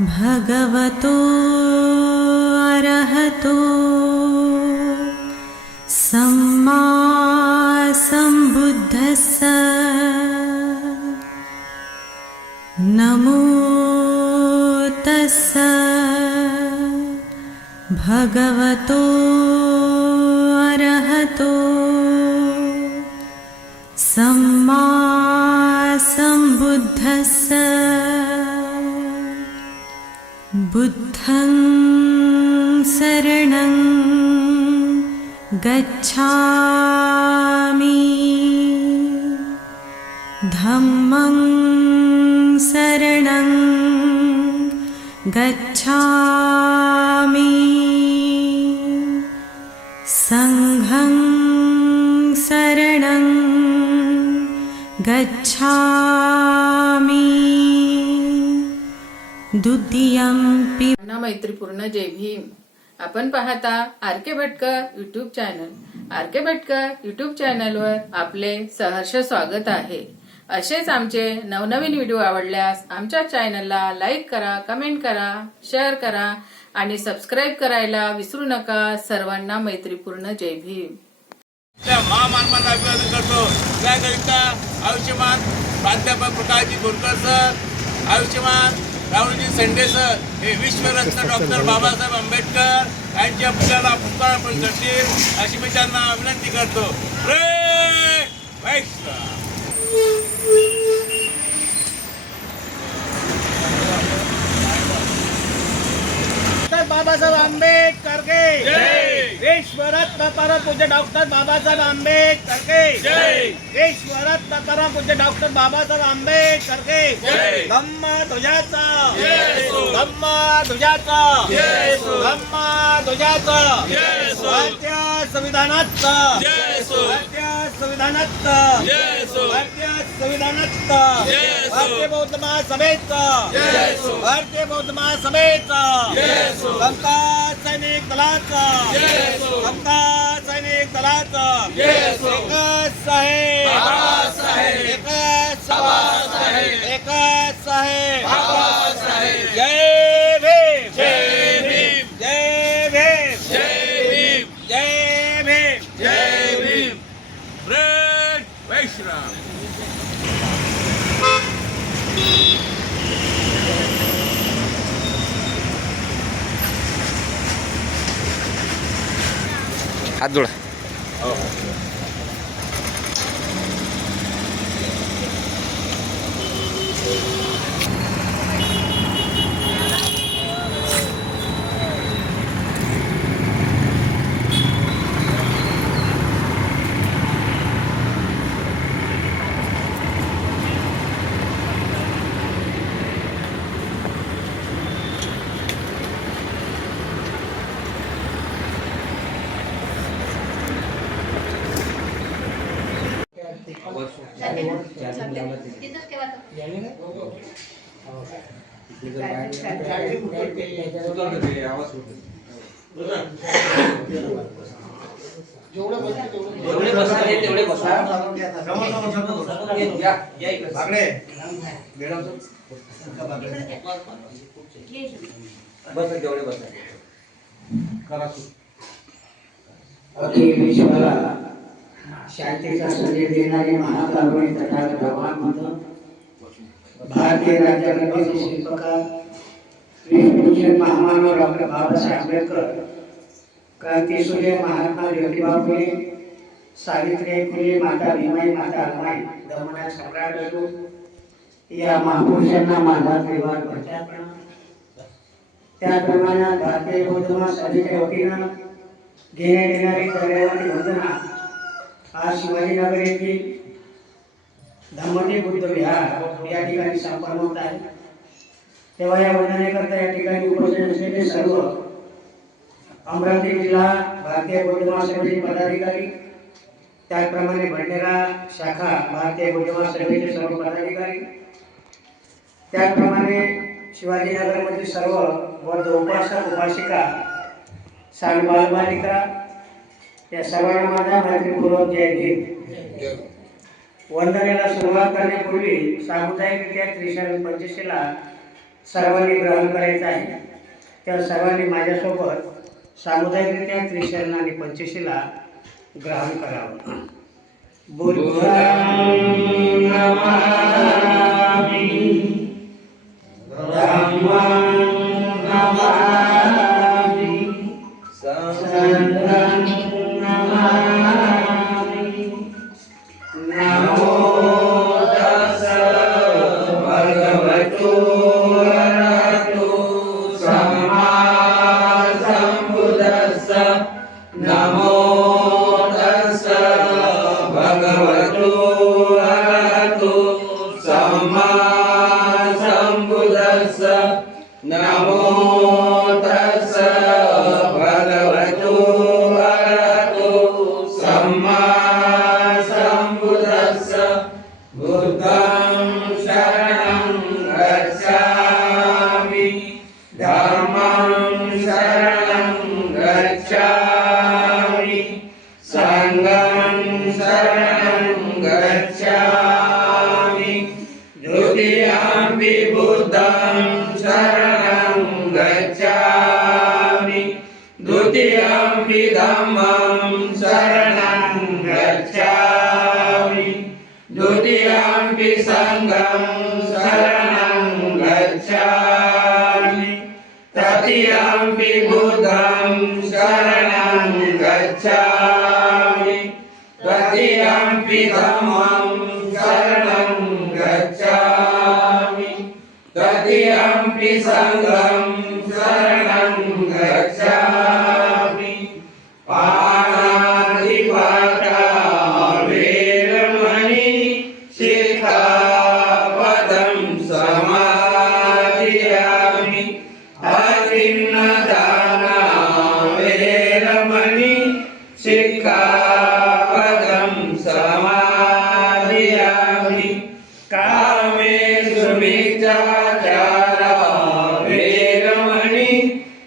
भगवतो अरहतो सम्मा सम्बुद्धस्स नमो तस्स भगवतो अरहतो सम्मा सम्बुद्धस्स बुद्धं शरणं गच्छामि धम्मं शरणं गच्छामि संघं शरणं गच्छामि द्वितीयंपि मैत्रीपूर्ण जय भीम। आपण पाहता R K. Bhatkar YouTube channel. R K. Bhatkar YouTube चॅनलवर आपले सहर्ष स्वागत आहे। असेच आमचे नवनवीन व्हिडिओ आवडल्यास आमच्या चॅनलला लाईक करा, कमेंट करा, शेअर करा आणि सबस्क्राईब करायला विसरू नका। सर्वांना मैत्रीपूर्ण जय भीम। महामानवांना अभिवादन करतो। त्याकरिता आयुष्यमान प्राध्यापक प्रकाशजी बोरकर सर, आयुष्यमान राहुलजी शेंडे सर हे विश्वरत्न डॉक्टर बाबासाहेब आंबेडकर यांच्या पुतळ्याला पुष्पार्पण करतील अशी मी त्यांना विनंती करतो। बाबासाहेब आंबेडकर के जय। विश्वरत्न परम पूज्य डॉक्टर बाबासाहेब आंबेडकर के जय। विश्वरत्न परम पूज्य डॉक्टर बाबासाहेब आंबेडकर के जय। धम्म ध्वजाचा धम्म ध्वजाचा धम्म ध्वजाचा भारतीय संविधानाचा भारतीय संविधानाचा भारतीय संविधानाचा भारतीय बौद्ध महासभेचा भारतीय बौद्ध महासभेचा समता सैनिक दलाचा समता सैनिक दलाचा एकच साहेब एकच एकच साहेब जय भीम जय भीम जय भीम जय भीम जय भीम जय भीम। वैष्णव हात जोडा। अखिल विश्वाला शांतीचा संदेश देणारे महाकारुणी तथागत भगवान बुद्ध, भारतीय राज्यघटनेचे शिल्पकार, विश्वभूषण महामानव डॉक्टर बाबासाहेब आंबेडकर, क्रांतीसूर्य महात्मा ज्योतिबा फुले, सावित्री फुले, माता भीमाई, माता अम्माई, दमना सम्राट असो या महापुरुषांना माझा परिवार प्रचार त्याप्रमाणे भारतीय बौद्ध महासभेच्या वतीनं घेण्यात येणारी पर्यावरण वंदना आज शिवाजीनगर येथील धम्मदेव बुद्ध विहार या ठिकाणी संपन्न होत आहे। तेव्हा या वंदनेकरता या ठिकाणी उपस्थित असलेले सर्व अमरावती जिल्हा भारतीय बौद्ध महासभेचे पदाधिकारी, त्याचप्रमाणे भंडारा शाखा भारतीय बौद्ध महासभेचे सर्व पदाधिकारी, त्याचप्रमाणे शिवाजीनगरमधील सर्व बौद्ध उपासक उपासिका, बालबालिका या सर्वांना माझा मैत्रीपूर्वक जय भीम। वंदनेला सुरुवात करण्यापूर्वी सामुदायिकरित्या त्रिशरण पंचशीला सर्वांनी ग्रहण करायचं आहे. त्या सर्वांनी माझ्यासोबत सामुदायिकरित्या त्रिशरण आणि पंचशीला ग्रहण करावं. बुद्धं नमामि, धम्मं नमामि, संघं नमामि. नमो तस्स भगवतो अरहतो सम्मा सम्बुद्धस्स. नमो तस्स भगवतो अरहतो सम्मा सम्बुद्धस्स. नमो तस्स भगवतो अरहतो सम्मा सम्बुद्धस्स. बुद्धं शरणं गच्छामि, धम्मं शरणं गच्छामि, संघं शरणं गच्छामि. द्वितीयम्पि बुद्धं शरणं गच्छामि, द्वितीयम्पि धम्मं शरणं गच्छामि, द्वितीयम्पि संघं शरणं गच्छामि, तृतीयम्पि बुद्धं शरणं गच्छामि, तृतीयम्पि धम्मं शरणं गच्छामि, तृतीयम्पि संघं शरणं गच्छामि. पाणातिपाता वेरमणि शिक्षापदं समादियामि. अतिन्नदाना वेरमणि शिक्षापदं समादियामि. कामेषु मिथ्याचारा वेरमणि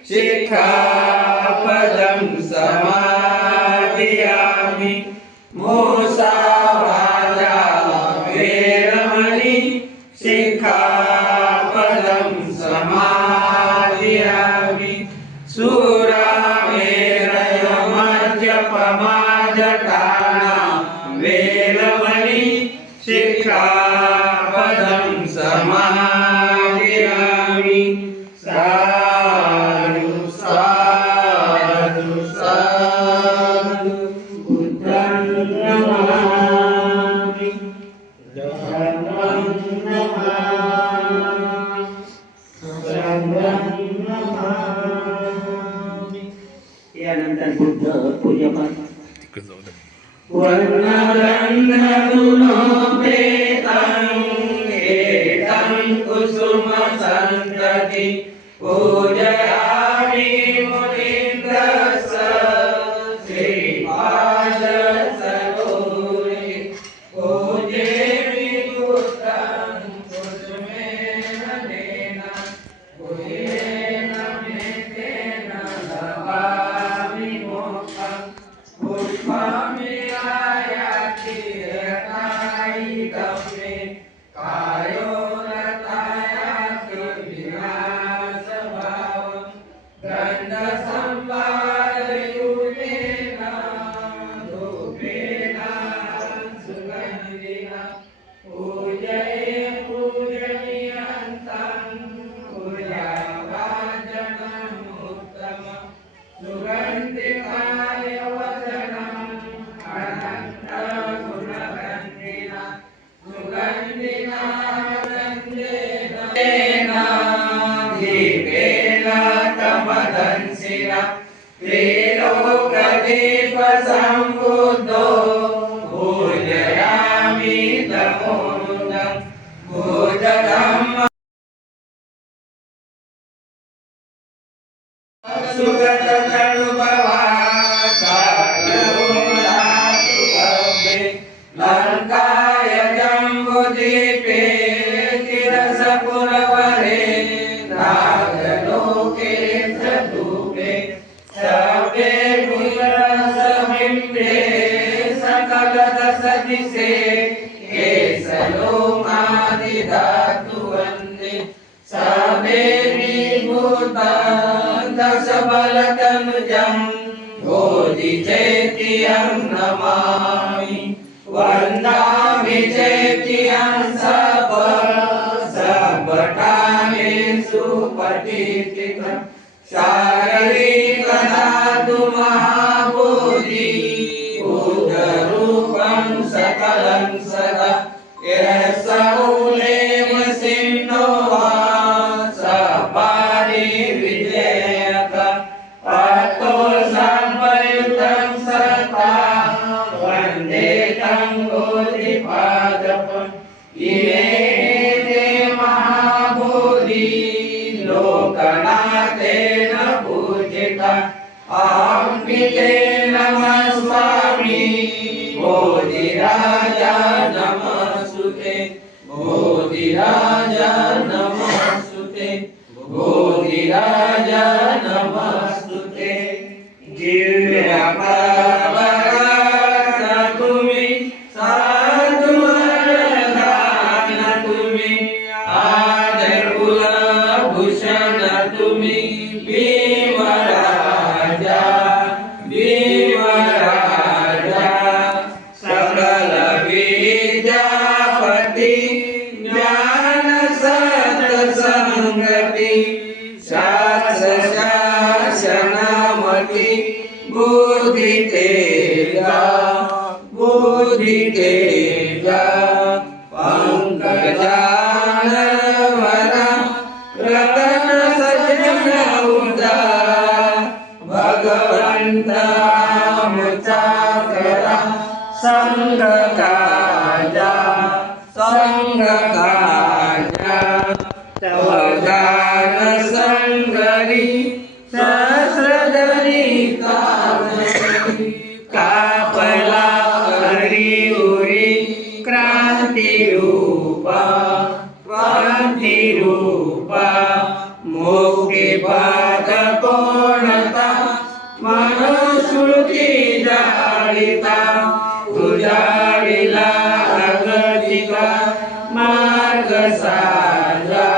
शिक्षापदं समादियामि. मुसावाचा वेरमणि शिक्षापदं समादियामि. सुरामेरय मद्यपमादटाना वेरमणि शिक्षापदं समादियामि. साधु साधु साधु. बुद्धं नमामि, धम्मं नमामि, संघं नमामि. यानंतर बुद्ध पूजन. वर्णरन्ध्रगुणोपेतं एतं कुसुमसन्तति पूजयामि मुनीन्द्रस्य श्रीपादसरोजे. पूजेमि बुद्धं कुसुमेन तेन, कुलेन मेतेन लभामि मोक्षं. पुष्पामि आयाति रतायितं मे, कायो रतायाति विनाशभावं. गन्धसंवादयुतेन धूपेन सुगन्धिना पूजये पूजनीयन्तं. पूजाभाजनम् उत्तमं सुगन्धिकाय वचनम् अनन्तगुणगन्धिना सुगन्धिना वन्देन दीपेन तमदंसिना. त्रिलोकदीपसम्बुद्धो पूजयामि तमोदं. बुद्धधम्म सुगततनुभवासायुधातु भव्ये. लङ्काय जम्बुद्वीपे तिरसपुरवरे. नागलोके सधूपे सवे गुणसबिम्बे. सकलदशदिशे केसलोमादिधातु वन्दे. सवे दशबलतनुजं बोधिचैत्यं नमामि वन्दामि चैत्यं सपटामि सुपठितं शारीरिकधातु महाबोधि भूतरूपं सकलं सदा यस्सौलेव सिन्नो वा सपारि विजयक पातो संपयुतं सता वन्दे तं बोधिपादपम् इमे ते महाबोधि लोकनाथेन पूजिता अम्बिके नमस्वामि बोधिराजा नमस्तुते बोधिराजा नमस्तुते बोधिराजा नमस्तुते जिव्यापरान तुम्ही साधुवरदान तुम्ही आदरकुल भूषण तुम्ही भीमराजा भीमराजा सकल विद्यापती ज्ञान सत्संगती शासनामती बुद्धि तेजा पंकजानवरा रतन सजन उदार भगवंता मुचाकरा संग काजा तवदान संगरी सहस्रधरी कापला हरी उरी क्रांती रूपा मोके पाद कोणता मनुस्मृती जाळिता तुझाळिला अगतिका मार्ग साजा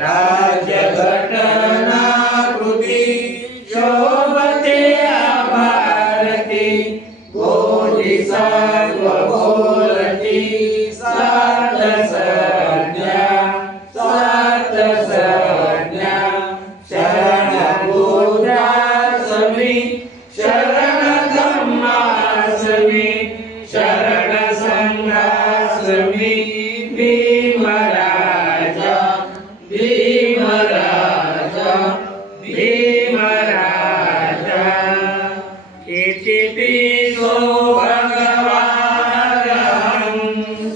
राज्य घटना कृती शोभते भारती बोधी सर्व बोलती सार्थ संज्ञा शरण बुद्धासमी शरण धम्मासमी शरण संघासमी भीमराजा इति पितो भगवान्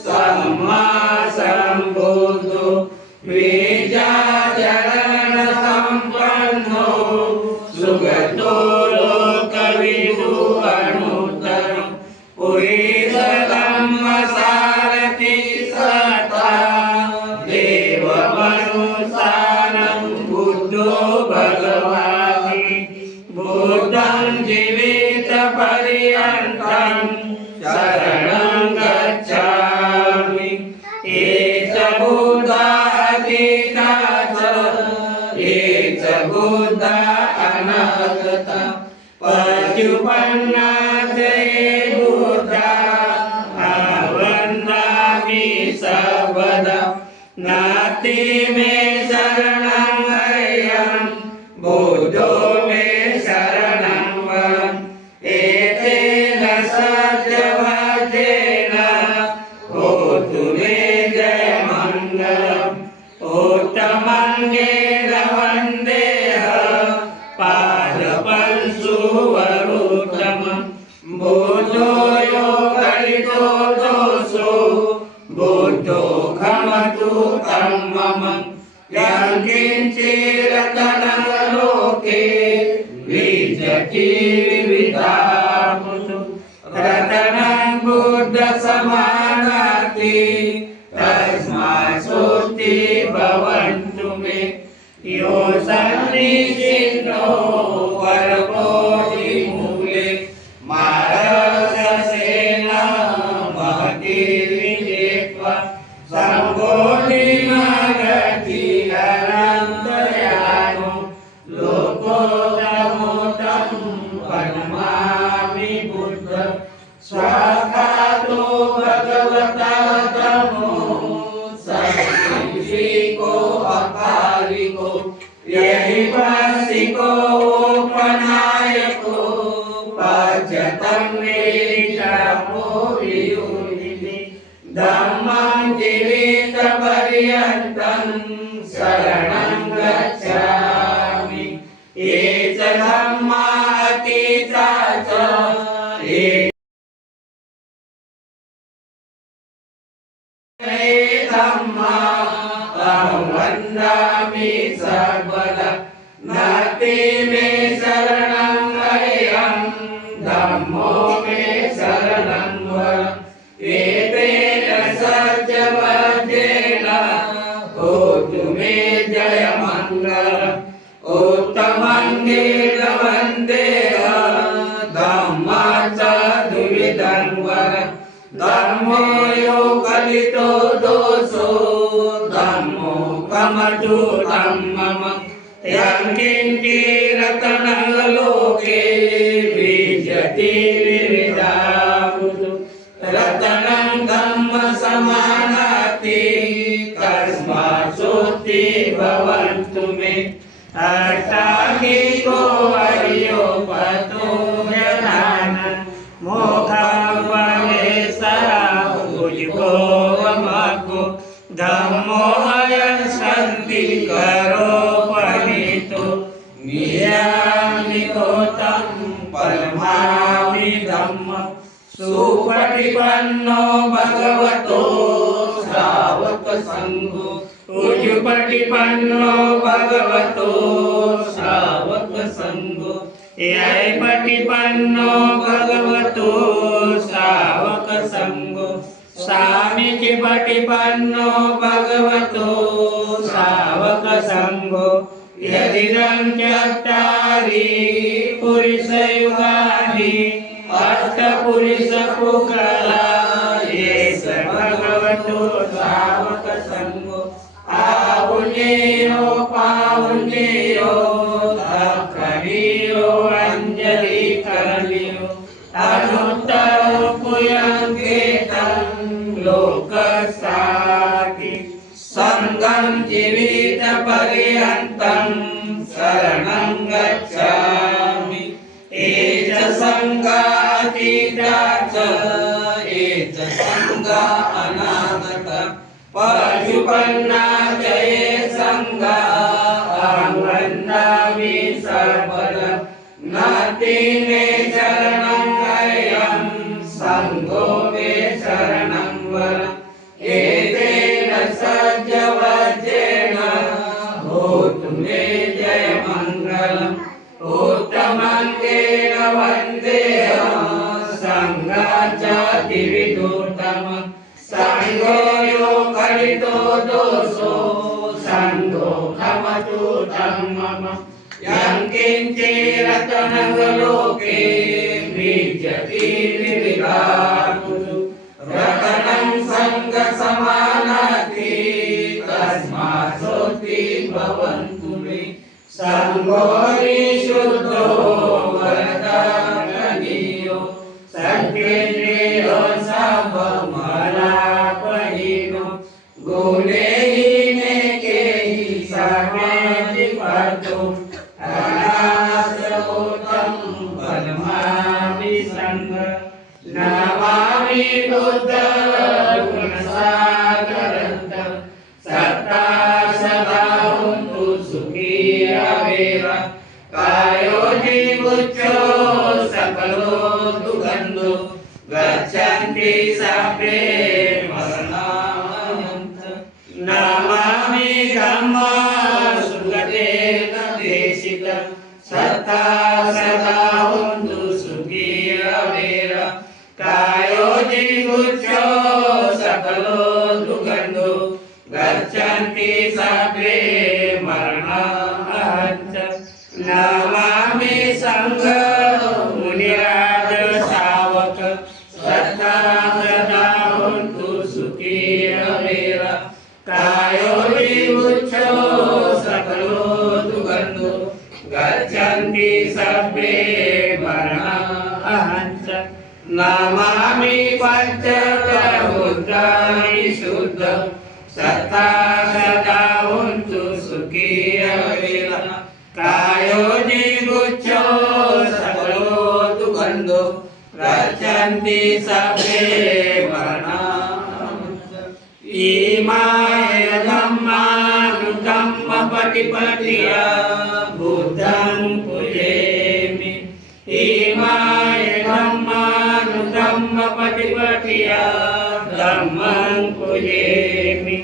सम्मा सम्बुद्धो द्विजाचरण सम्पन्नो सुगतो लोकविदु अनुत्तरं पुरीशधम्मसारथि सता देवमनुसानं बुद्धो भगवानि बुद्धं जीवितपर्यन्तं शरणं गच्छामि एष बुद्धा अतीता च एष बुद्धा अनागता पशुपन्ना च ये बुद्धा वन्दामि सर्वदा नास्ति मे शरणं हर्यं बुद्धो मे शरणं वरम् एतेन सत्यवादेन होतु मे जयमङ्गलम् उत्तमङ्गेन वन्देह पादपंसुवरुत्तमम् बुद्धो यो कलितो दोषो बुद्धो खमतु तं मम यङ्किञ्चिरतनलोके विजति विविधापुषु रतनं बुद्धसमानाति तस्मात् स्वस्ति भवन्तु मे यो सन्निधिनो वरपोषिमूले मारससेन महती विजेत्वा सम्बोधिमागता पर्यन्तं शरणं गच्छामि एच धम्मा अतीता च धम्मा अहं वन्दामि सर्वदा नास्ति मे शरणं हरियं धम्मो मे शरणं वरम् एतेन सत्यवचेन होतु मे जयमङ्गलम् उत्तमं वन्देऽहं धम्माचा द्विविधं वरम् धम्मो यो कलितो दोषो धम्मो कमतु धम्मम् यं किञ्चिरतनलोके विजयति विविधावतु रतनं धम्म समानाति तस्मात् सोऽस्ति भवन्तु मे अष्टाङ्गिको हरियोपतो ज्ञान मोक्षपवेशराभुजो वमको धम्मो अयं सन्ति करो पनितो नियामिकोतं परमामि धम्म सुपटिपन्नो भगवतो श्रावक संघो उजुपटिपन्नो भगवतो श्रावक संघो यैपटिपन्नो भगवतो श्रावक संघो स्वामीजी पटिपन्नो भगवतो श्रावक संघो यदिदं चत्वारि पुरुषयुगानि अष्टपुरुषपुकला येष भगवतो श्रावक संघो आहुनेयो पाहुनेयो करियो अंजलि करियो अनुत्तरो पुयंकेतं लोकसाखि संगं जीवित पर्यन्तं शरणं गच्छामि एच संगातीता च एच संगा अनागता पशुपन्ना च ये संगा अहं वन्दामि सर्वदा नास्ति मे शरणं हरियं संघो मे शरणं वरम् एतेन सत्यवचेन होतु मे जयमङ्गलम् उत्तमं वन्देऽहं सङ्घाचातिविदुत्तमम् संघो यो कलितो दोषो संघो खमतु धम्मम् यं किञ्चिरतनलोके विजयति विविधावतु रतनं संगसमानाति तस्मात् सोऽस्ति भवन्तु मे संघो विशुद्धो वरदानीयो सत्केन्द्रियो सबमलापहीनो गुणेहीने केहि समेधिपतो अनासोतं परमापि संघ नमामि बुद्धगुणसागरन्तं सत्ता सदा हुन्तु सुखी अवेर कायो जीवुच्चो सकलो दुगन्धो गच्छन्ति सर्वे मरणानन्तरं नमामि धम्मा सुगतेन देशितं सत्ता सदा हुन्तु सुखी अवेर कायो जीवुच्चो सकलो दुगन्धो गच्छन्ति सर्वे मरणानन्तरं नमामि संघ मुनिराज शावक सत्ता सदा हुन्तु सुखी अवेर कायो जीवुच्चो सकलो दुगन्धो गच्छन्ति सर्वे मरणानन्तरं नमामि पंचभूतानि शुद्ध सत्ता सदा हुन्तु सुखी अवेर कायो जीवुच्चो सकलो दुगन्धो गच्छन्ति सर्वे मरणानन्तरं इमाय धम्मा पटिपटिया बुद्धं पूजयामि इमाय धम्मानुधम्म पटिपटिया धम्मं पूजयामि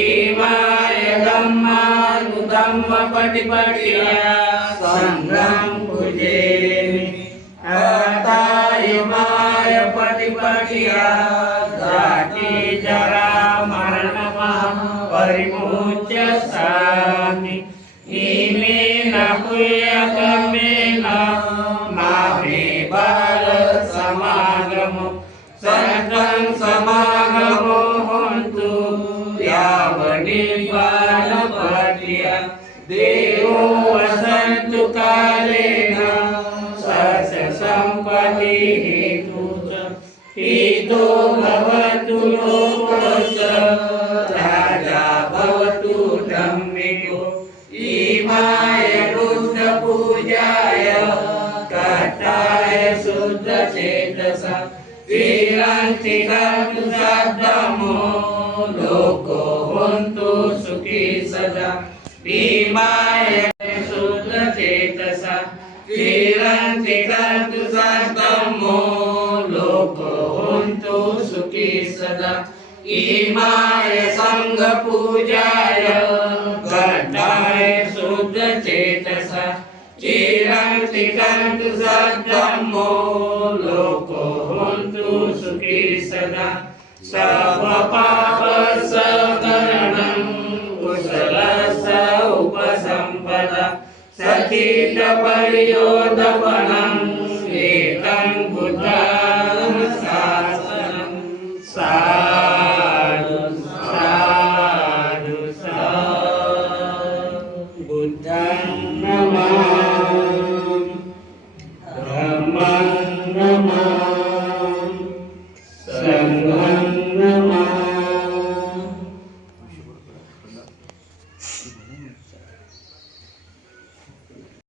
इमाय धम्मानुधम्म पटिपटिया संघं पूजयामि इमाय पटिपटिया जाति जरा मरणमा परिमुच्य सामि इमेन पुयकमेन मामे बाल समागमो संतं समागमो हन्तु यावनिर्वाण पटिया देवो वसन्तु कालेन सस्य सम्पत्ति हेतु भवतु लोकस्य राजा भवतु धम्मिको इमाय बुद्ध पूजाय कर्ताय शुद्ध चेतसा विरन्तिरन्तु सद्धमो लोको हन्तु सुखी सदा इमाय शुद्ध चेतसा विरन्तिरन्तु सद्धमो लोको हन्तु सुखी सदा इमाय संघ पूजाय कर्ताय शुद्ध चेतसा चिरन्तिरन्तु सद्धम्मो लोको हन्तु सुखी सदा सर्वपापसकरणं कुशलस्य उपसम्पदा सतीतपर्योदपनम् एकं बुद्धं शासनं साधु साधु साधु बुद्धं नमामि धम्मं नमामि